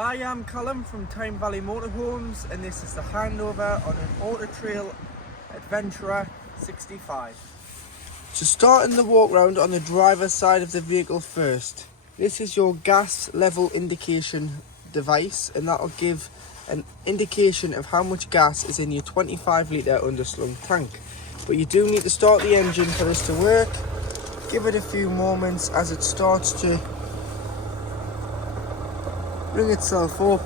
Hi, I'm Callum from Tyne Valley Motorhomes, and this is the handover on an Auto Trail Adventurer 65. So starting the walk round on the driver's side of the vehicle first. This is your gas level indication device, and that will give an indication of how much gas is in your 25 litre underslung tank. But you do need to start the engine for this to work. Give it a few moments as it starts to bring itself up.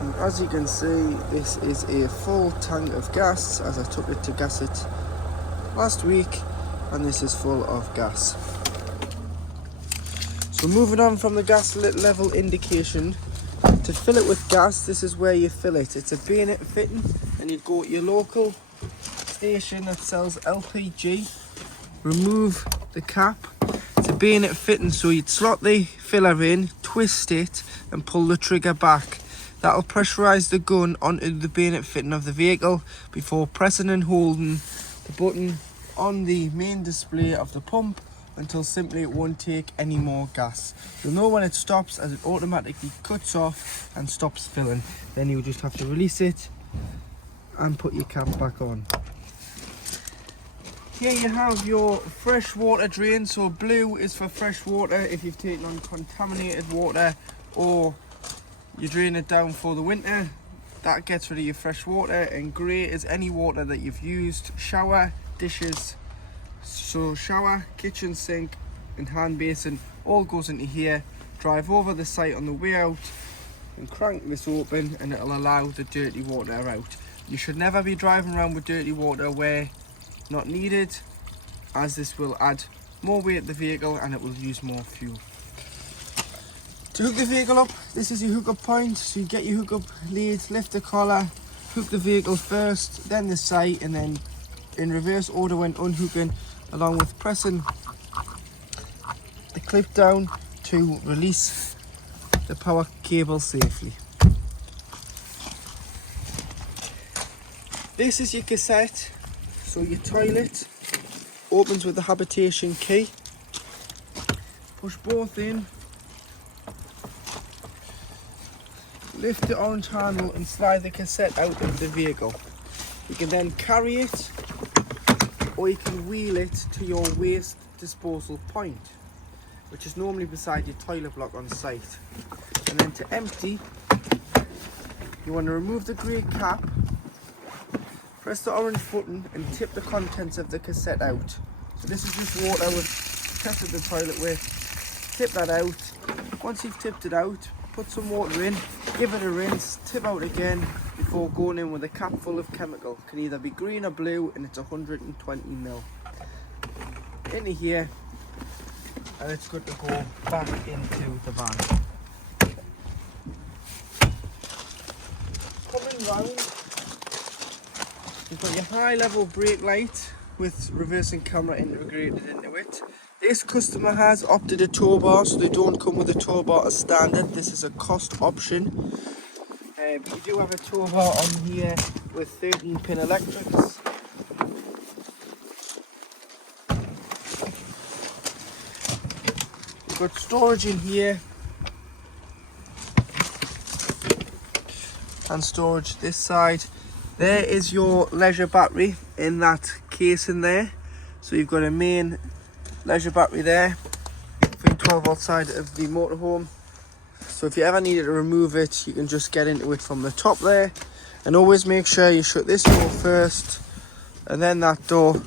And as you can see, this is a full tank of gas, as I took it to gas it last week, and this is full of gas. So moving on from the gas level indication, to fill it with gas, this is where you fill it. It's a bayonet fitting, and you go to your local station that sells LPG, remove the cap. It's a bayonet fitting, so you'd slot the filler in, twist it and pull the trigger back. That'll pressurise the gun onto the bayonet fitting of the vehicle before pressing and holding the button on the main display of the pump until simply it won't take any more gas. You'll know when it stops as it automatically cuts off and stops filling. Then you just have to release it and put your cap back on. Here you have your fresh water drain. So blue is for fresh water if you've taken on contaminated water or you drain it down for the winter. That gets rid of your fresh water, and grey is any water that you've used. Shower, dishes, so shower, kitchen sink and hand basin all goes into here. Drive over the site on the way out and crank this open and it'll allow the dirty water out. You should never be driving around with dirty water where not needed, as this will add more weight to the vehicle and it will use more fuel. To hook the vehicle up, this is your hookup point. So you get your hookup lead, lift the collar, hook the vehicle first, then the sight, and then in reverse order when unhooking, along with pressing the clip down to release the power cable safely. This is your cassette. So your toilet opens with the habitation key. Push both in. Lift the orange handle and slide the cassette out of the vehicle. You can then carry it, or you can wheel it to your waste disposal point, which is normally beside your toilet block on site. And then to empty, you want to remove the grey cap, press the orange button and tip the contents of the cassette out. So this is just water we've tested the toilet with. Tip that out. Once you've tipped it out, put some water in, give it a rinse, tip out again before going in with a cap full of chemical. It can either be green or blue, and it's 120 ml. Into here, and it's good to go back into the van. Coming round, you've got your high level brake light with reversing camera integrated into it. This customer has opted a tow bar, so they don't come with a tow bar as standard. This is a cost option. But you do have a tow bar on here with 13 pin electrics. You've got storage in here and storage this side. There is your leisure battery in that case in there. So you've got a main leisure battery there for your 12 volt side of the motorhome. So if you ever needed to remove it, you can just get into it from the top there. And always make sure you shut this door first and then that door.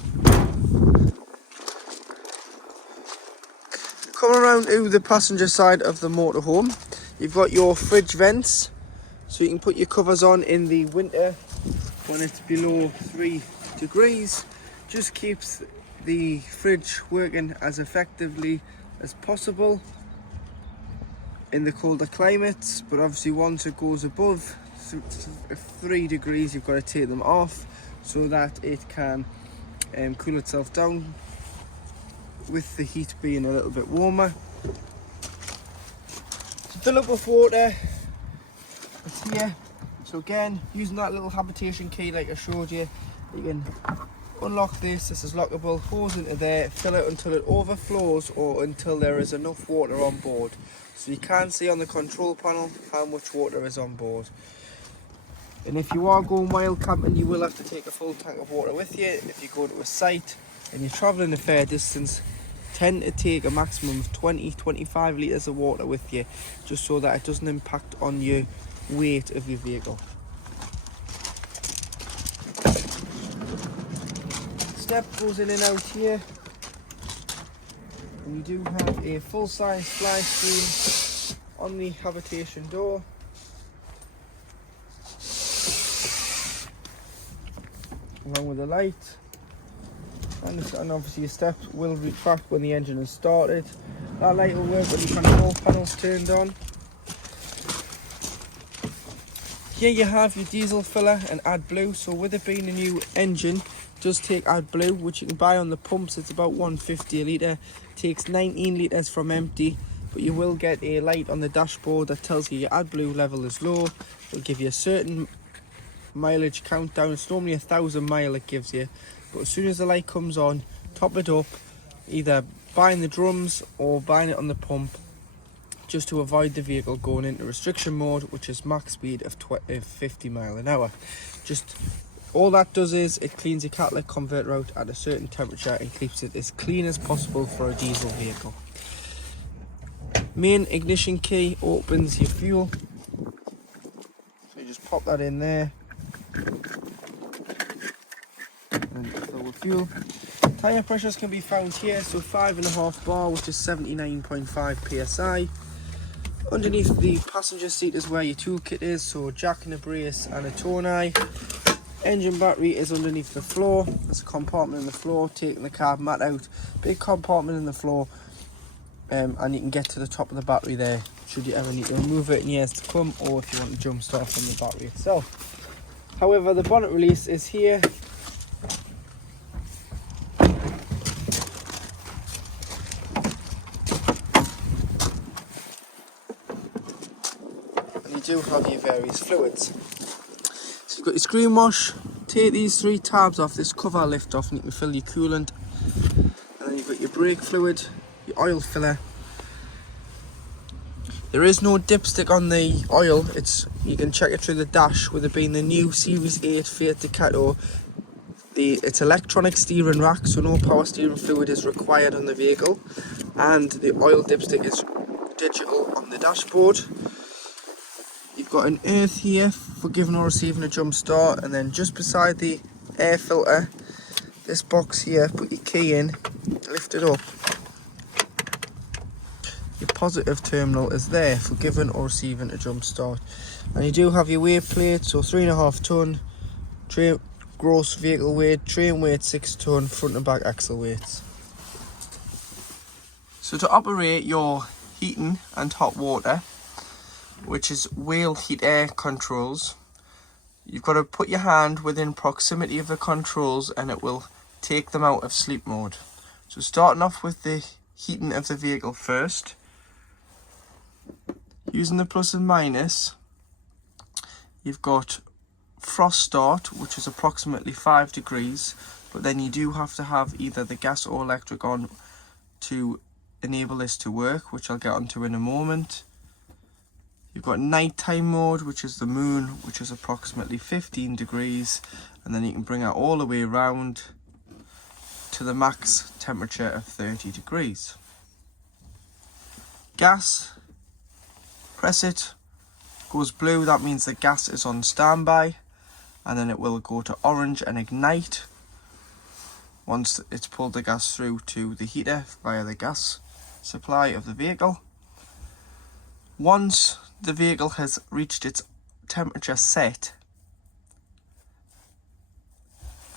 Come around to the passenger side of the motorhome. You've got your fridge vents, so you can put your covers on in the winter when it's below 3 degrees. Just keeps the fridge working as effectively as possible in the colder climates, but obviously once it goes above 3 degrees, you've got to take them off so that it can cool itself down with the heat being a little bit warmer. To fill up with water, it's here. So again, using that little habitation key like I showed you, you can unlock this. This is lockable, hose into there, fill it until it overflows or until there is enough water on board. So you can see on the control panel how much water is on board. And if you are going wild camping, you will have to take a full tank of water with you. If you go to a site and you're travelling a fair distance, tend to take a maximum of 20-25 litres of water with you, just so that it doesn't impact on your weight of your vehicle. Step goes in and out here, and you do have a full-size fly screen on the habitation door. Along with the light, and obviously your steps will retract when the engine is started. That light will work when your control panel's turned on. Here you have your diesel filler and AdBlue. So with it being a new engine, it does take AdBlue, which you can buy on the pumps. It's about 150 a litre. Takes 19 litres from empty, but you will get a light on the dashboard that tells you your AdBlue level is low. It'll give you a certain mileage countdown. It's normally 1,000 mile it gives you, but as soon as the light comes on, top it up, either buying the drums or buying it on the pump, just to avoid the vehicle going into restriction mode, which is max speed of 50 mile an hour. Just all that does is it cleans your catalytic converter out at a certain temperature and keeps it as clean as possible for a diesel vehicle. Main ignition key opens your fuel, so you just pop that in there and fill with fuel. Tyre pressures can be found here, so 5.5 bar, which is 79.5 psi. Underneath the passenger seat is where your toolkit is, so jack and a brace and a tonai. Engine battery is underneath the floor. There's a compartment in the floor, taking the cab mat out. Big compartment in the floor, and you can get to the top of the battery there should you ever need to remove it in years to come, or if you want to jump start from the battery itself. However, the bonnet release is here. Do have your various fluids. So you've got your screen wash. Take these 3 tabs off, this cover lift off, and you can fill your coolant. And then you've got your brake fluid, your oil filler. There is no dipstick on the oil. You can check it through the dash. With it being the new Series 8 Fiat Ducato, it's electronic steering rack, so no power steering fluid is required on the vehicle, and the oil dipstick is digital on the dashboard. You've got an earth here for giving or receiving a jump start, and then just beside the air filter, this box here, put your key in, lift it up. Your positive terminal is there for giving or receiving a jump start. And you do have your weight plate, so 3.5 ton, train, gross vehicle weight, train weight 6 ton, front and back axle weights. So to operate your heating and hot water, which is wheel heat air controls, you've got to put your hand within proximity of the controls and it will take them out of sleep mode. So starting off with the heating of the vehicle first, using the plus and minus, you've got frost start, which is approximately 5 degrees, but then you do have to have either the gas or electric on to enable this to work, which I'll get onto in a moment. You've got nighttime mode, which is the moon, which is approximately 15 degrees, and then you can bring it all the way around to the max temperature of 30 degrees. Gas, press it, goes blue, that means the gas is on standby, and then it will go to orange and ignite once it's pulled the gas through to the heater via the gas supply of the vehicle. Once the vehicle has reached its temperature set,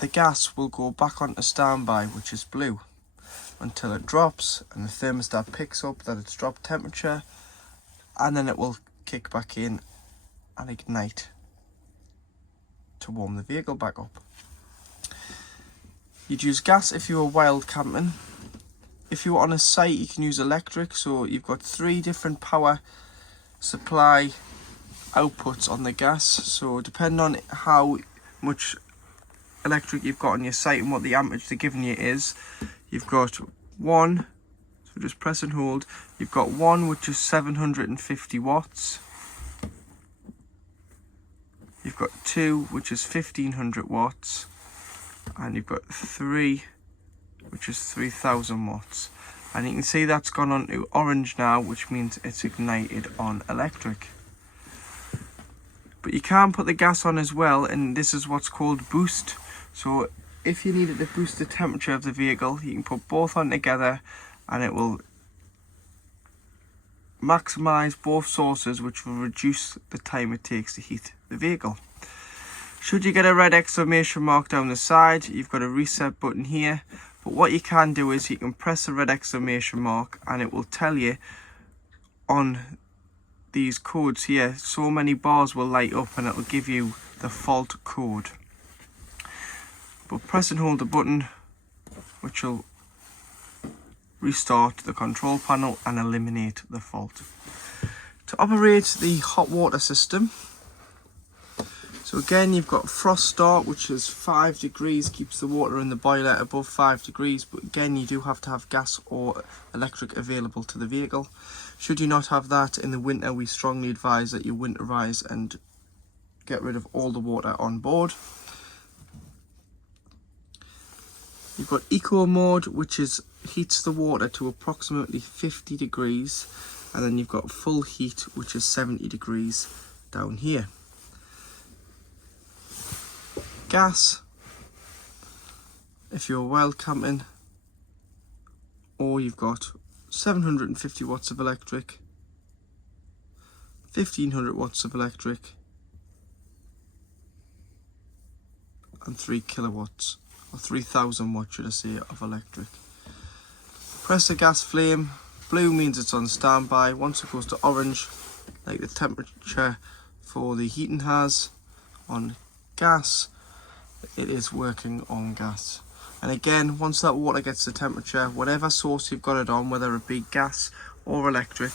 the gas will go back onto standby, which is blue, until it drops and the thermostat picks up that it's dropped temperature, and then it will kick back in and ignite to warm the vehicle back up. You'd use gas if you were wild camping. If you were on a site, you can use electric, so you've got 3 different power supply outputs on the gas. So depending on how much electric you've got on your site and what the amperage they're giving you is, you've got one, so just press and hold, you've got one which is 750 watts, you've got two which is 1500 watts, and you've got three which is 3000 watts. And you can see that's gone on to orange now, which means it's ignited on electric. But you can put the gas on as well, and this is what's called boost. So if you needed to boost the temperature of the vehicle, you can put both on together and it will maximise both sources, which will reduce the time it takes to heat the vehicle. Should you get a red exclamation mark down the side, you've got a reset button here. But what you can do is you can press the red exclamation mark and it will tell you on these codes here, so many bars will light up and it will give you the fault code. But press and hold the button, which will restart the control panel and eliminate the fault. To operate the hot water system, so again you've got frost start, which is 5 degrees, keeps the water in the boiler above 5 degrees, but again you do have to have gas or electric available to the vehicle. Should you not have that in the winter, we strongly advise that you winterize and get rid of all the water on board. You've got eco mode, which heats the water to approximately 50 degrees, and then you've got full heat, which is 70 degrees down here. Gas, if you're wild camping, or you've got 750 watts of electric, 1500 watts of electric, and 3 kilowatts, or 3000 watts should I say, of electric. Press the gas flame. Blue means it's on standby. Once it goes to orange, like the temperature for the heating has on gas, it is working on gas. And again, once that water gets the temperature, whatever source you've got it on, whether it be gas or electric,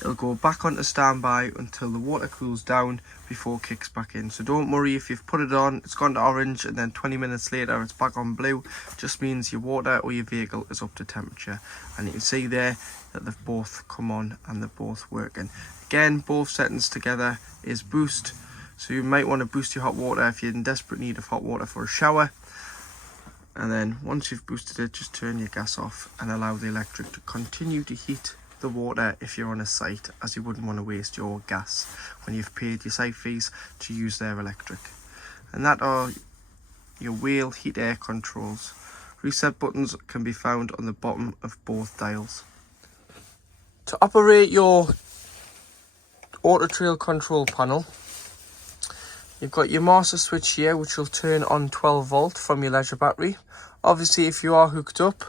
it'll go back onto standby until the water cools down before it kicks back in. So don't worry if you've put it on, it's gone to orange, and then 20 minutes later it's back on blue. Just means your water or your vehicle is up to temperature. And you can see there that they've both come on and they're both working. Again, both settings together is boost. So you might want to boost your hot water if you're in desperate need of hot water for a shower. And then once you've boosted it, just turn your gas off and allow the electric to continue to heat the water if you're on a site, as you wouldn't want to waste your gas when you've paid your site fees to use their electric. And that are your wheel heat air controls. Reset buttons can be found on the bottom of both dials. To operate your auto trail control panel, you've got your master switch here, which will turn on 12 volt from your leisure battery. Obviously, if you are hooked up,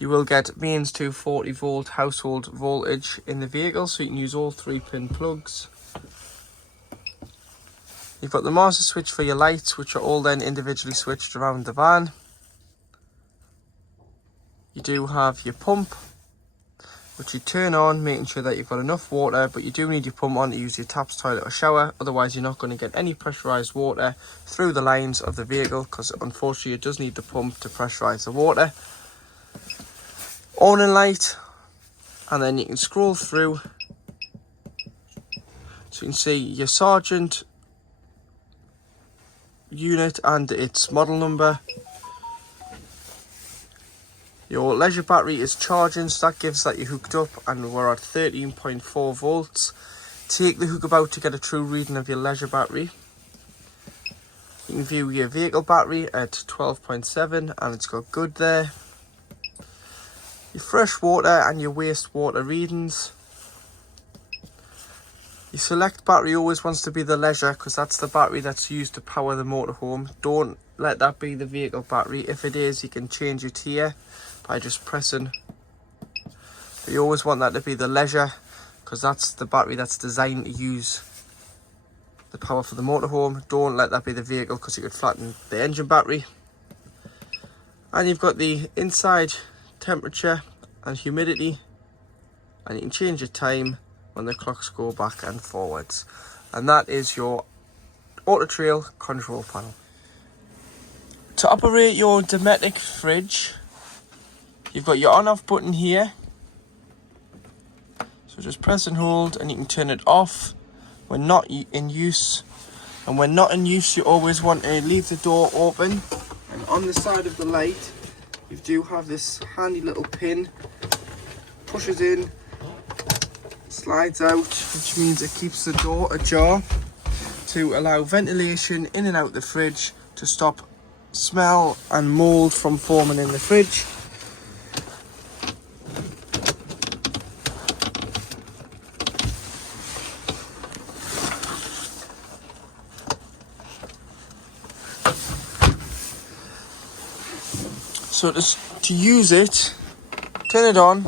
you will get mains to 40 volt household voltage in the vehicle, so you can use all 3-pin plugs. You've got the master switch for your lights, which are all then individually switched around the van. You do have your pump, which you turn on, making sure that you've got enough water, but you do need your pump on to use your taps, toilet or shower, otherwise you're not going to get any pressurised water through the lines of the vehicle, because unfortunately it does need the pump to pressurise the water. Awning light, and then you can scroll through, so you can see your Sergeant unit and its model number. Your leisure battery is charging, so that gives that you're hooked up, and we're at 13.4 volts. Take the hook about to get a true reading of your leisure battery. You can view your vehicle battery at 12.7, and it's got good there. Your fresh water and your wastewater readings. Your select battery always wants to be the leisure, because that's the battery that's used to power the motorhome. Don't let that be the vehicle battery. If it is, you can change it here by just pressing. But you always want that to be the leisure, because that's the battery that's designed to use the power for the motorhome. Don't let that be the vehicle, because it could flatten the engine battery. And you've got the inside temperature and humidity, and you can change your time when the clocks go back and forwards. and that is your auto trail control panel. To operate your Dometic fridge, you've got your on-off button here. So just press and hold and you can turn it off when not in use. And when not in use, you always want to leave the door open. And on the side of the light, you do have this handy little pin. Pushes in, slides out, which means it keeps the door ajar to allow ventilation in and out the fridge to stop smell and mold from forming in the fridge. So to use it, turn it on.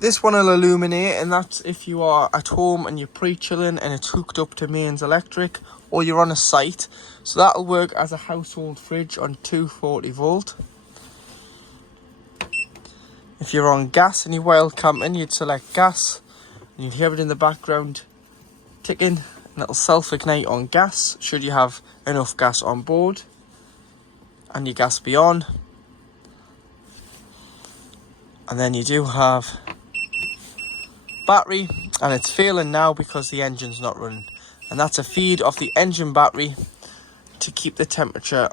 This one will illuminate, and that's if you are at home and you're pre-chilling and it's hooked up to mains electric, or you're on a site. So that'll work as a household fridge on 240 volt. If you're on gas and you're wild camping, you'd select gas, and you'd hear it in the background ticking, and it'll self-ignite on gas should you have enough gas on board and your gas be on. And then you do have battery, and it's failing now because the engine's not running, and that's a feed of the engine battery to keep the temperature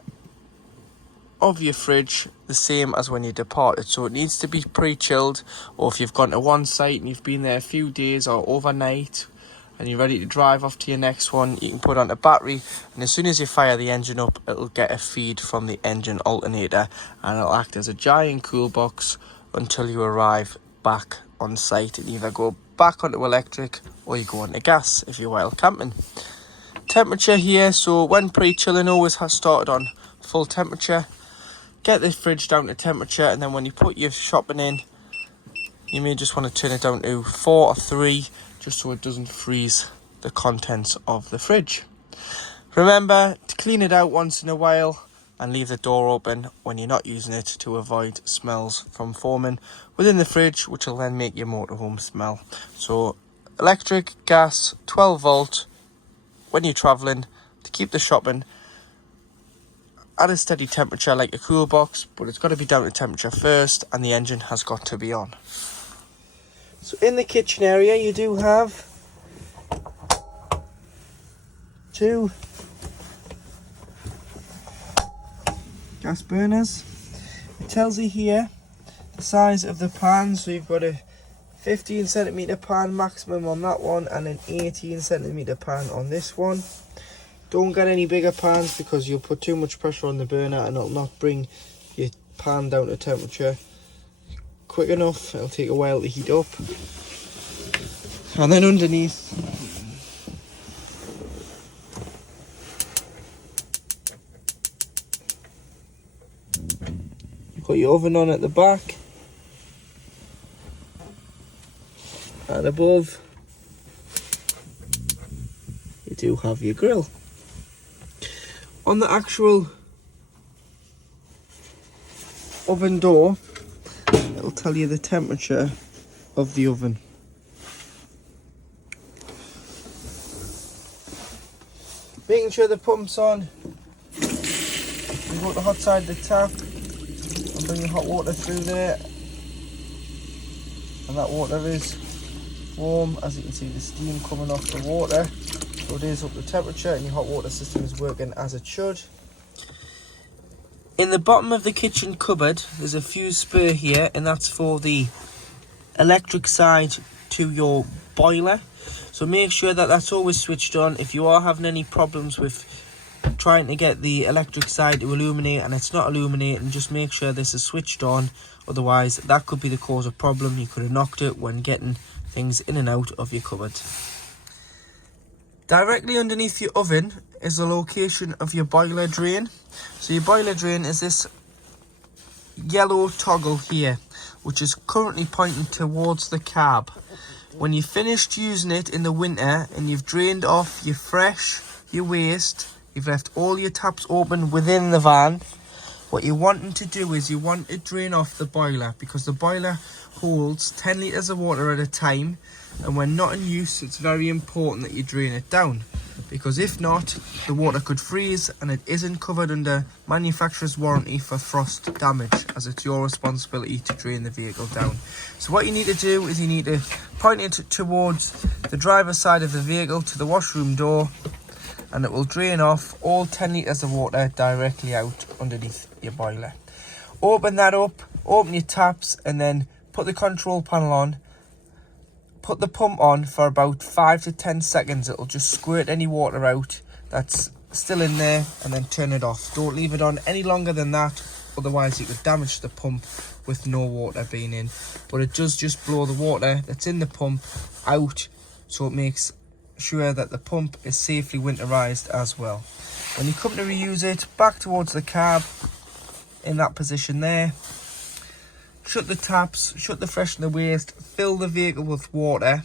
of your fridge the same as when you departed. So it needs to be pre-chilled, or if you've gone to one site and you've been there a few days or overnight and you're ready to drive off to your next one, you can put on a battery, and as soon as you fire the engine up, it'll get a feed from the engine alternator and it'll act as a giant cool box until you arrive back on site and either go back onto electric or you go onto gas if you're wild camping. Temperature here, so when pre-chilling, always has started on full temperature. Get the fridge down to temperature, and then when you put your shopping in, you may just want to turn it down to 4 or 3 just so it doesn't freeze the contents of the fridge. Remember to clean it out once in a while and leave the door open when you're not using it to avoid smells from forming within the fridge, which will then make your motorhome smell. So electric, gas, 12 volt when you're travelling to keep the shopping at a steady temperature like a cool box, but it's got to be down to temperature first and the engine has got to be on. So in the kitchen area you do have 2 gas burners. It tells you here the size of the pan, so you've got a 15 centimeter pan maximum on that one and an 18 centimeter pan on this one. Don't get any bigger pans because you'll put too much pressure on the burner and it'll not bring your pan down to temperature quick enough. It'll take a while to heat up. And then underneath you've got your oven on at the back, and above you do have your grill. On the actual oven door, it'll tell you the temperature of the oven. Making sure the pump's on, you go to the hot side of the tap and bring your hot water through there, and that water is warm. As you can see, the steam coming off the water, so it is up to temperature and your hot water system is working as it should. In the bottom of the kitchen cupboard there's a fuse spur here, and that's for the electric side to your boiler. So make sure that that's always switched on. If you are having any problems with trying to get the electric side to illuminate and it's not illuminating, just make sure this is switched on, otherwise that could be the cause of problem. You could have knocked it when getting things in and out of your cupboard. Directly underneath your oven is the location of your boiler drain. So your boiler drain is this yellow toggle here, which is currently pointing towards the cab. When you've finished using it in the winter and you've drained off your fresh, your waste, you've left all your taps open within the van, What you're wanting to do is you want to drain off the boiler, because the boiler holds 10 litres of water at a time, and when not in use it's very important that you drain it down, because if not the water could freeze and it isn't covered under manufacturer's warranty for frost damage, as it's your responsibility to drain the vehicle down. So what you need to do is you need to point it towards the driver's side of the vehicle to the washroom door, and it will drain off all 10 litres of water directly out underneath your boiler. Open that up, open your taps, and then put the control panel on. Put the pump on for about 5 to 10 seconds. It'll just squirt any water out that's still in there, and then turn it off. Don't leave it on any longer than that, otherwise you could damage the pump with no water being in. But it does just blow the water that's in the pump out, so it makes sure that the pump is safely winterized as well. When you come to reuse it, back towards the cab in that position there, shut the taps, shut the freshener waste, fill the vehicle with water,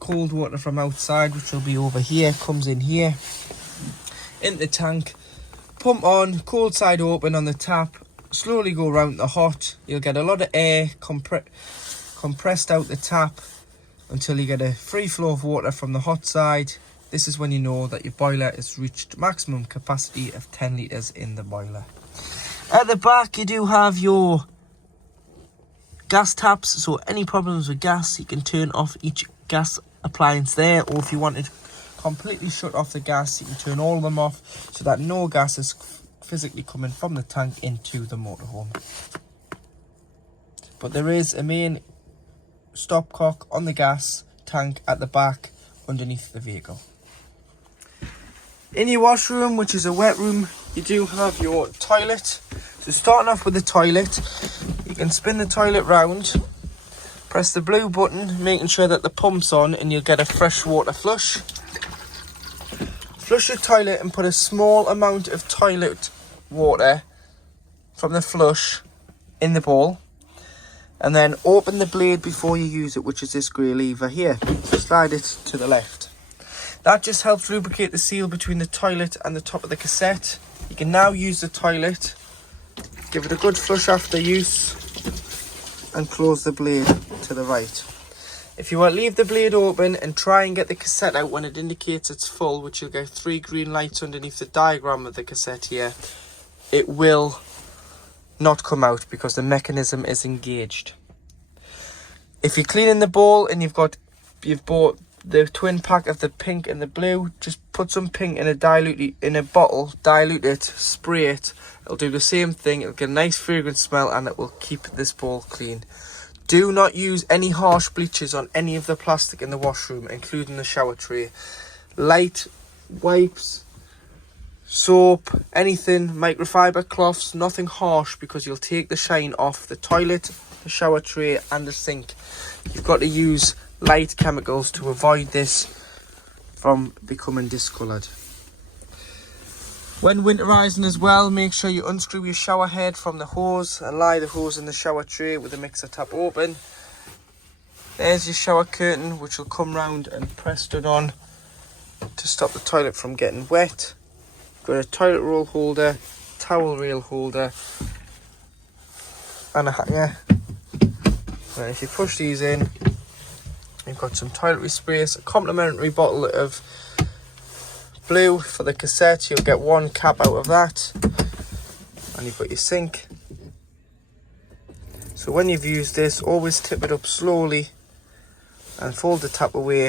cold water from outside, which will be over here, comes in here into the tank, pump on, cold side open on the tap, slowly go around the hot. You'll get a lot of air compressed out the tap until you get a free flow of water from the hot side. This is when you know that your boiler has reached maximum capacity of 10 litres in the boiler. At the back you do have your gas taps, so any problems with gas you can turn off each gas appliance there, or if you wanted completely shut off the gas you can turn all of them off so that no gas is physically coming from the tank into the motorhome. But there is a main stopcock on the gas tank at the back underneath the vehicle. In your washroom, which is a wet room, you do have your toilet. So starting off with the toilet, you can spin the toilet round, press the blue button, making sure that the pump's on, and you'll get a fresh water flush. Flush your toilet and put a small amount of toilet water from the flush in the bowl, and then open the blade before you use it, which is this grey lever here. Slide it to the left. That just helps lubricate the seal between the toilet and the top of the cassette. You can now use the toilet, give it a good flush after use, and close the blade to the right. If you want to leave the blade open and try and get the cassette out when it indicates it's full, which you'll get 3 green lights underneath the diagram of the cassette here, it will not come out because the mechanism is engaged. If you're cleaning the bowl and you've bought the twin pack of the pink and the blue, just put some pink in a bottle, dilute it, spray it. It'll do the same thing. It'll get a nice fragrant smell and it will keep this bowl clean. Do not use any harsh bleaches on any of the plastic in the washroom, including the shower tray. Light wipes, soap, anything, microfiber cloths, nothing harsh, because you'll take the shine off the toilet, the shower tray and the sink. You've got to use light chemicals to avoid this from becoming discoloured. When winterising as well, make sure you unscrew your shower head from the hose and lie the hose in the shower tray with the mixer tap open. There's your shower curtain, which will come round and press it on to stop the toilet from getting wet. Got a toilet roll holder, towel rail holder and a hanger. And if you push these in, you've got some toiletry sprays, a complimentary bottle of blue for the cassette. You'll get 1 cap out of that, and you've got your sink. So when you've used this, always tip it up slowly and fold the tap away,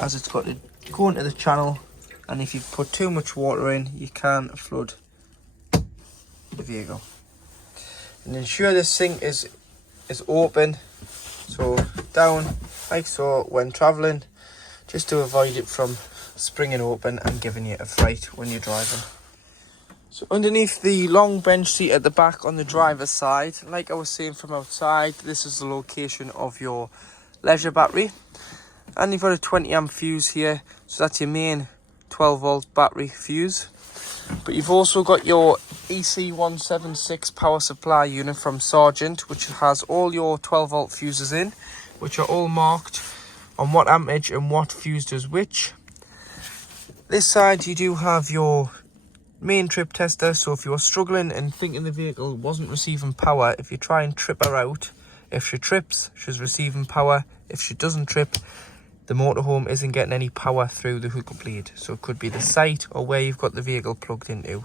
as it's got to go into the channel, and if you put too much water in you can flood the vehicle. And ensure the sink is open, so down like so when travelling, just to avoid it from springing open and giving you a fright when you're driving. So underneath the long bench seat at the back on the driver's side, like I was saying from outside, this is the location of your leisure battery, and you've got a 20 amp fuse here, so that's your main 12 volt battery fuse. But you've also got your EC176 power supply unit from Sargent, which has all your 12 volt fuses in, which are all marked on what amperage and what fuse does which. This side you do have your main trip tester. So if you're struggling and thinking the vehicle wasn't receiving power, if you try and trip her out, if she trips, she's receiving power. If she doesn't trip, the motorhome isn't getting any power through the hookup lead. So it could be the site or where you've got the vehicle plugged into.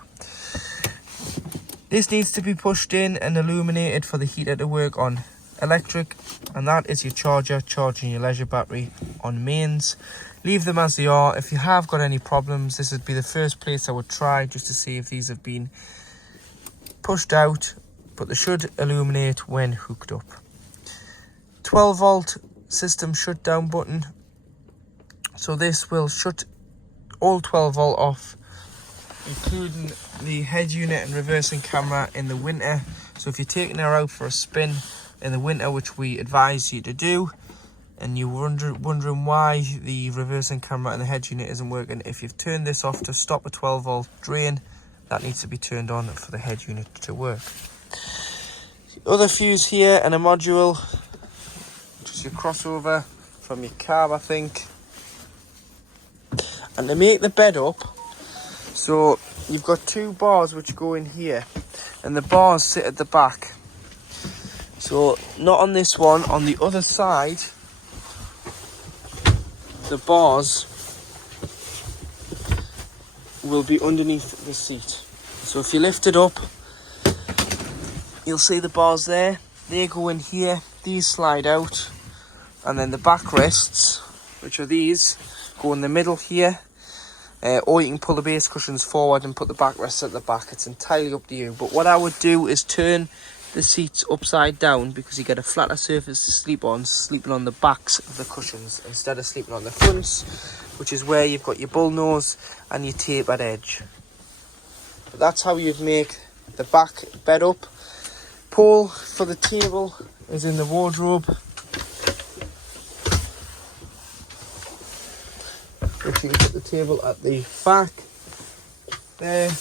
This needs to be pushed in and illuminated for the heater to work on electric, and that is your charger charging your leisure battery on mains. Leave them as they are. If you have got any problems, this would be the first place I would try, just to see if these have been pushed out, but they should illuminate when hooked up. 12 volt system shutdown button. So this will shut all 12 volt off, including the head unit and reversing camera in the winter. So if you're taking her out for a spin in the winter, which we advise you to do, and you're wondering why the reversing camera and the head unit isn't working, if you've turned this off to stop a 12 volt drain, that needs to be turned on for the head unit to work. Other fuse here and a module, which is your crossover from your cab, I think. And to make the bed up, so you've got two bars which go in here, and the bars sit at the back. So not on this one, on the other side, the bars will be underneath the seat. So if you lift it up, you'll see the bars there. They go in here, these slide out, and then the backrests, which are these, go in the middle here. Or you can pull the base cushions forward and put the backrests at the back. It's entirely up to you. But what I would do is turn the seats upside down, because you get a flatter surface to sleep on, sleeping on the backs of the cushions instead of sleeping on the fronts, which is where you've got your bull nose and your tapered edge. But that's how you'd make the back bed up. Pole for the table is in the wardrobe, which you can put the table at the back there,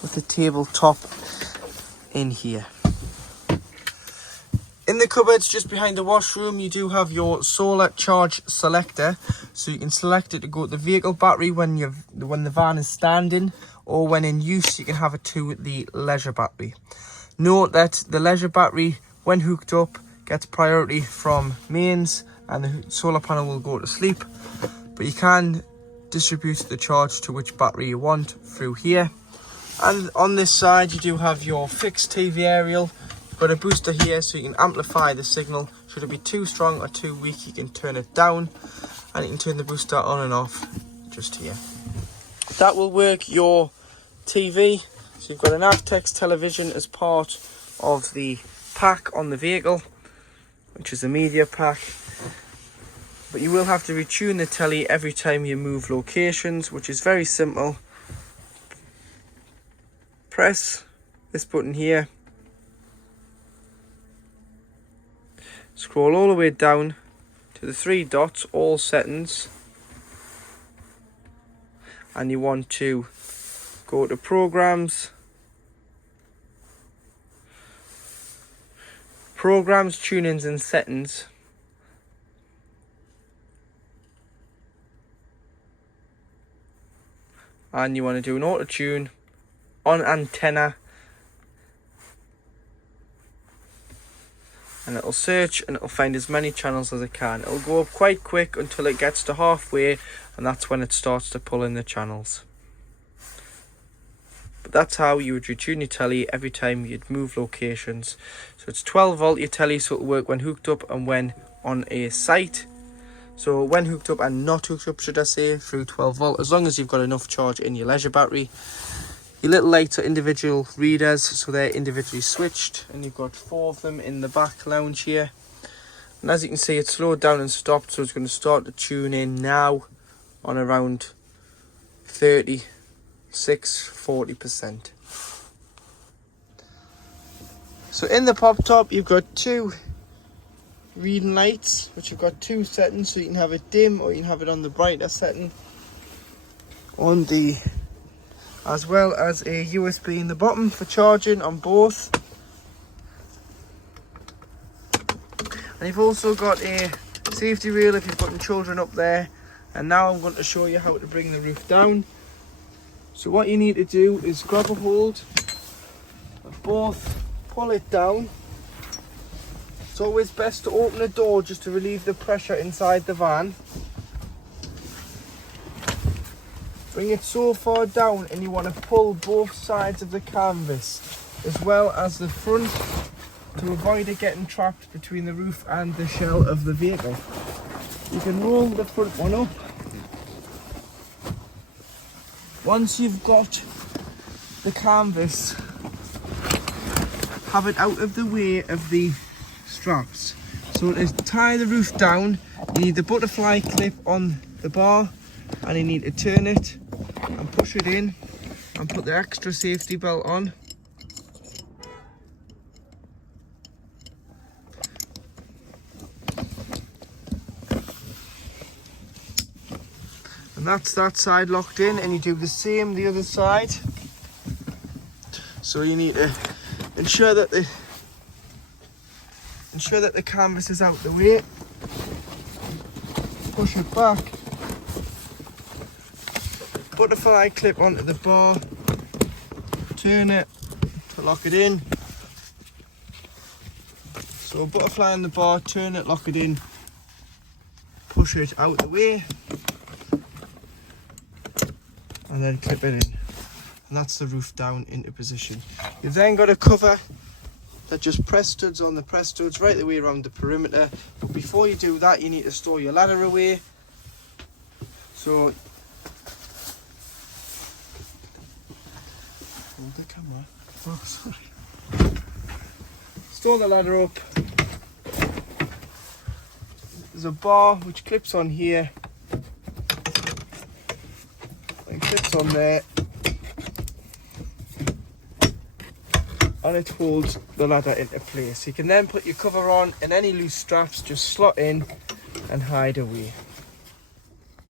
with the tabletop in here. In the cupboards just behind the washroom, you do have your solar charge selector, so you can select it to go to the vehicle battery when the van is standing, or when in use you can have it to the leisure battery. Note that the leisure battery, when hooked up, gets priority from mains, and the solar panel will go to sleep, but you can distribute the charge to which battery you want through here. And on this side you do have your fixed TV aerial. You've got a booster here, so you can amplify the signal. Should it be too strong or too weak, you can turn it down, and you can turn the booster on and off just here. That will work your TV. So you've got an Avtex television as part of the pack on the vehicle, which is a media pack. But you will have to retune the telly every time you move locations, which is very simple. Press this button here, scroll all the way down to the three dots, all settings, and you want to go to programs, tunings and settings. And you want to do an auto tune on antenna, and it'll search and it'll find as many channels as it can. It'll go up quite quick until it gets to halfway, and that's when it starts to pull in the channels. But that's how you would retune your telly every time you'd move locations. So it's 12 volt your telly, so it'll work when hooked up and when on a site. So when hooked up and not hooked up, should I say, through 12 volt, as long as you've got enough charge in your leisure battery. Your little lights are individual readers, so they're individually switched, and you've got 4 of them in the back lounge here. And as you can see, it's slowed down and stopped, so it's going to start to tune in now on around 40%. So in the pop top, you've got 2 reading lights, which have got 2 settings, so you can have it dim or you can have it on the brighter setting, as well as a USB in the bottom for charging on both. And you've also got a safety rail if you're putting children up there, And now I'm going to show you how to bring the roof down. So what you need to do is grab a hold of both, pull it down. It's always best to open the door just to relieve the pressure inside the van. Bring it so far down, and you want to pull both sides of the canvas as well as the front to avoid it getting trapped between the roof and the shell of the vehicle. You can roll the front one up. Once you've got the canvas, have it out of the way of the straps. So to tie the roof down, you need the butterfly clip on the bar, and you need to turn it and push it in and put the extra safety belt on. And that's that side locked in, and you do the same the other side. So you need to ensure that the canvas is out the way. Push it back. Butterfly clip onto the bar. Turn it to lock it in. So butterfly on the bar, turn it, lock it in. Push it out the way. And then clip it in, and that's the roof down into position. You've then got a cover that just press studs on the press studs right the way around the perimeter. But before you do that, you need to store your ladder away. So hold the camera. Oh, sorry. Store the ladder up. There's a bar which clips on here. Clips on there, and it holds the ladder into place. You can then put your cover on, and any loose straps just slot in and hide away.